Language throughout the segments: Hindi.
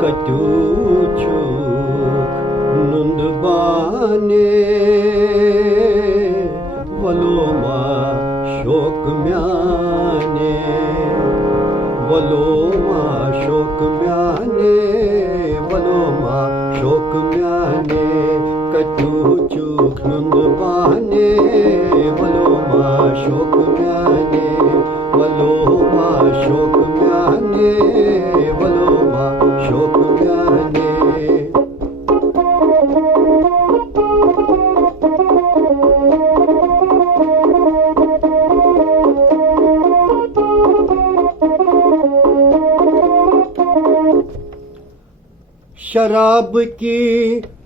कट्यूचू नुंदबाने वलोमा शोक म्याने वलोमा शोक म्याने वलोमा शोक म्याने कट्यूचू नुंदबाने वलोमा शोक म्याने वलोमा शोक म्याने वलोमा शोक म्याने शराब की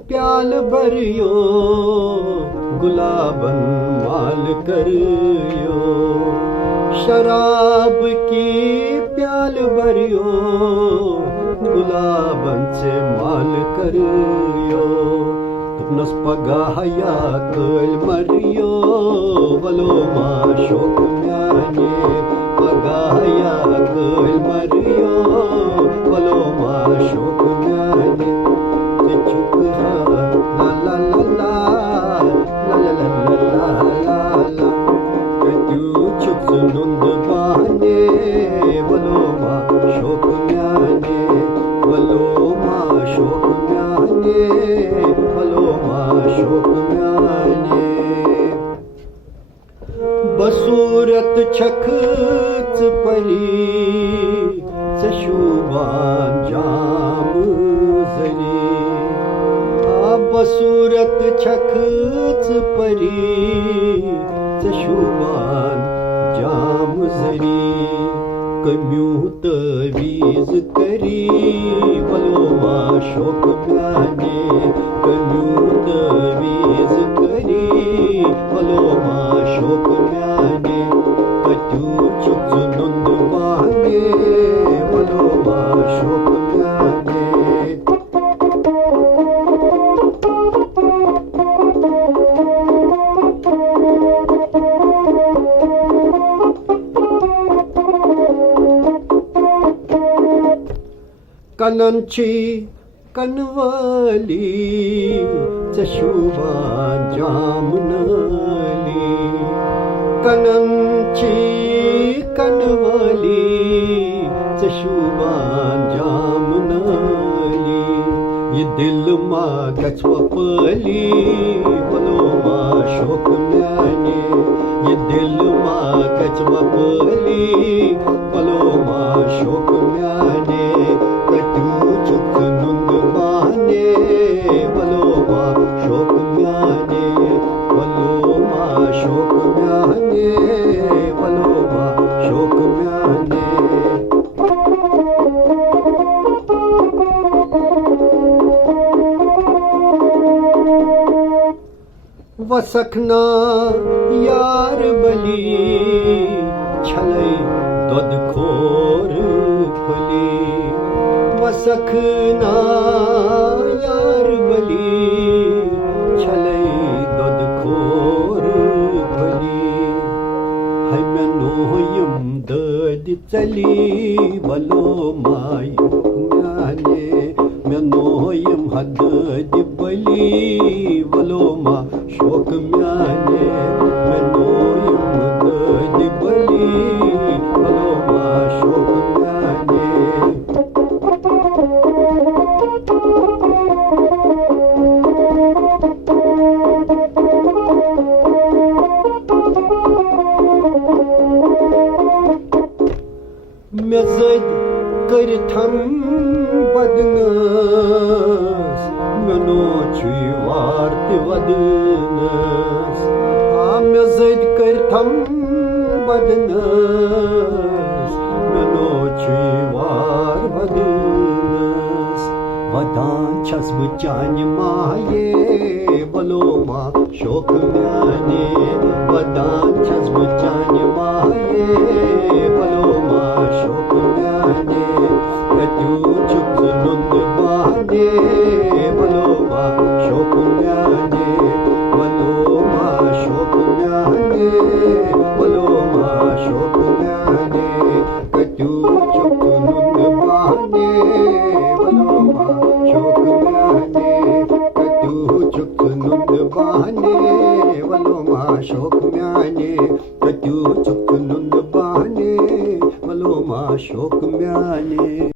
प्याल भरियो गुलाबन माल करियो शराब की प्याल भरियो गुलाबन से माल करियो तुमनस पगाया कल मरियो वलोमा शोक म्याने पगाया कल मरियो वलोमा शोक म्याने चुक ला ला ला ला ला ला ला ला ला ला कट्यू चुक नुंद बाने वलोमा शोक म्याने वलोमा शोक म्याने वलोमा शोक म्याने बसूरत छखच पली चशुबान जाम जली बसूरत छखच परी चशुबान जाम जरी कम्यूत वीज करी वलोमा शोक म्याने कम्यूत वीज करी वलोमा शोक म्याने कट्यू चुक नुंद बाने वलोमा शोक म्याने कनंची कनवाली चशुबान जामनाली कनंची कनवाली चशुबान जामनाली ये दिल मा गचवपली वलोमा शोक म्याने ये दिल मा गचवपली वलोमा शोक म्याने कट्यू चुक नुंद बाने वलोमा शोक म्याने वलोमा शोक म्याने वलोमा शोक म्याने वसखना यार बली छलै दद खोर फली वसखना यार बली छलै दद खोर फली है मनोयम दद चली वलोमा शोक म्याने मनोयम हदद बली वलोमा शोक म्याने मनोयम दद बली वलोमा शोक म्याने मे जद करथम बदनस मनो छुई वार्त वदनस मे जद करथम बदनस मनो छुई वार वदनस वदान छस बचान माये वलोमा शोक म्याने वदान छस बचान माये वलोमा शोक म्याने कट्यू चुक नुंद बाने वलोमा शोक म्याने वलोमा शोक म्याने वलोमा शोक म्याने कट्यू चुक शौक म्याने कत्यू चुक नुंद बहाने वलो मां शौक म्याने कत्यू चुक नुंद बहाने वलो मां शौक म्याने